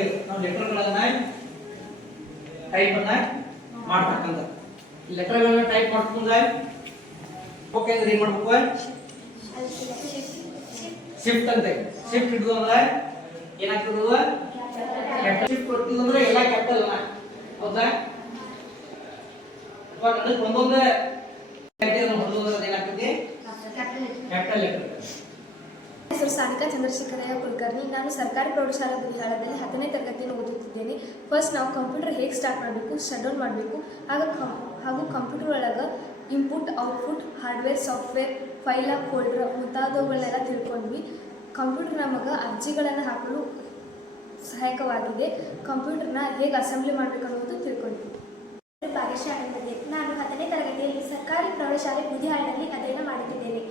ಅಂತೇಳಿ ನಾವು ಲೆಟರ್ಗಳನ್ನ ಟೈಪ್ ಅನ್ನ ಮಾಡ್ತಕ್ಕಂಥ ಲೆಟರ್ಗಳನ್ನ ಟೈಪ್ ಮಾಡ್ಕೊಂಡ್ರೆ ಓಕೆ ಅಂದ್ರೆ ಏನ್ ಮಾಡ್ಬೇಕು ಶಿಫ್ಟ್ ಅಂತ ಶಿಫ್ಟ್ ಹಿಡಿದು ಅಂದ್ರೆ ಏನಾಗ್ತದ ಶಿಫ್ಟ್ ಕೊಡ್ತೀವಿ ಅಂದ್ರೆ ಎಲ್ಲ ಕ್ಯಾಪಿಟಲ್ ಹೌದಾ ಅಥವಾ ನನಗೆ ಒಂದೊಂದೇ ಹೊಡೆದೋದ್ರೆ ಏನಾಗ್ತದೆ ಕ್ಯಾಪಿಟಲ್ ಲೆಟರ್. ಹೆಸರು ಸಾನಿಕಾ ಚಂದ್ರಶೇಖರಯ್ಯ ಕುಲಕರ್ಣಿ. ನಾನು ಸರ್ಕಾರಿ ಪ್ರೌಢಶಾಲಾ ಬುದಿಹಾಳದಲ್ಲಿ 10ನೇ ತರಗತಿಯನ್ನು ಓದುತ್ತಿದ್ದೇನೆ. ಫಸ್ಟ್ ನಾವು ಕಂಪ್ಯೂಟರ್ ಹೇಗೆ ಸ್ಟಾರ್ಟ್ ಮಾಡಬೇಕು, ಶಟ್ ಡೌನ್ ಮಾಡಬೇಕು, ಹಾಗೂ ಕಂಪ್ಯೂಟರ್ ಒಳಗೆ input output hardware software file folder ಮುಂತಾದವುಗಳನ್ನೆಲ್ಲ ತಿಳ್ಕೊಂಡ್ವಿ. ಕಂಪ್ಯೂಟರ್ ನಮಗೆ ಅರ್ಜಿಗಳನ್ನು ಹಾಕಲು ಸಹಾಯಕವಾಗಿದೆ. ಕಂಪ್ಯೂಟರ್ನ ಹೇಗೆ ಅಸೆಂಬ್ಲಿ ಮಾಡಬೇಕು ಅನ್ನೋದು ತಿಳ್ಕೊಂಡ್ವಿ. ಭಾಗ್ಯಶಾಲೆ ನಾನು 10ನೇ ತರಗತಿಯಲ್ಲಿ ಸರ್ಕಾರಿ ಪ್ರೌಢಶಾಲೆ ಬುದಿಹಾಳದಲ್ಲಿ ಅಧ್ಯಯನ ಮಾಡುತ್ತಿದ್ದೇನೆ.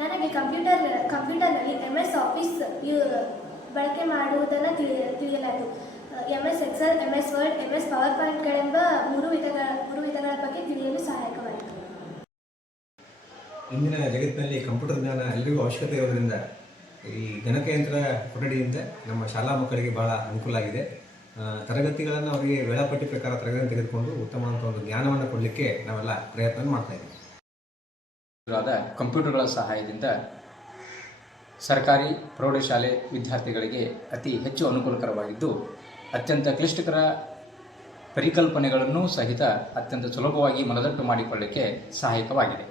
ನನಗೆ ಕಂಪ್ಯೂಟರ್ನಲ್ಲಿ MS ಆಫೀಸ್ ಬಳಕೆ ಮಾಡುವುದನ್ನು ತಿಳಿಯಲಾಯಿತು. MS excel, MS word, MS power ಪಾಯಿಂಟ್ಗಳೆಂಬ ಮೂರು ವಿಧಗಳ ಬಗ್ಗೆ ತಿಳಿಯಲು ಸಹಾಯಕವಾಯಿತು. ಇಂದಿನ ಜಗತ್ತಿನಲ್ಲಿ ಕಂಪ್ಯೂಟರ್ ಜ್ಞಾನ ಎಲ್ಲರಿಗೂ ಅವಶ್ಯಕತೆ ಇರೋದ್ರಿಂದ ಈ ಗಣಕಯಂತ್ರ ಕೊಠಡಿಯಿಂದ ನಮ್ಮ ಶಾಲಾ ಮಕ್ಕಳಿಗೆ ಬಹಳ ಅನುಕೂಲ ಆಗಿದೆ. ತರಗತಿಗಳನ್ನು ಅವರಿಗೆ ವೇಳಾಪಟ್ಟಿ ಪ್ರಕಾರ ತರಗತಿ ತೆಗೆದುಕೊಂಡು ಉತ್ತಮವಾದ ಒಂದು ಜ್ಞಾನವನ್ನು ಕೊಡಲಿಕ್ಕೆ ನಾವೆಲ್ಲ ಪ್ರಯತ್ನ ಮಾಡ್ತಾ ಇದ್ದೀವಿ. ಕಂಪ್ಯೂಟರ್ಗಳ ಸಹಾಯದಿಂದ ಸರ್ಕಾರಿ ಪ್ರೌಢಶಾಲೆ ವಿದ್ಯಾರ್ಥಿಗಳಿಗೆ ಅತಿ ಹೆಚ್ಚು ಅನುಕೂಲಕರವಾಗಿದ್ದು ಅತ್ಯಂತ ಕ್ಲಿಷ್ಟಕರ ಪರಿಕಲ್ಪನೆಗಳನ್ನು ಸಹಿತ ಅತ್ಯಂತ ಸುಲಭವಾಗಿ ಮನದಟ್ಟು ಮಾಡಿಕೊಳ್ಳಲಿಕ್ಕೆ ಸಹಾಯಕವಾಗಿದೆ.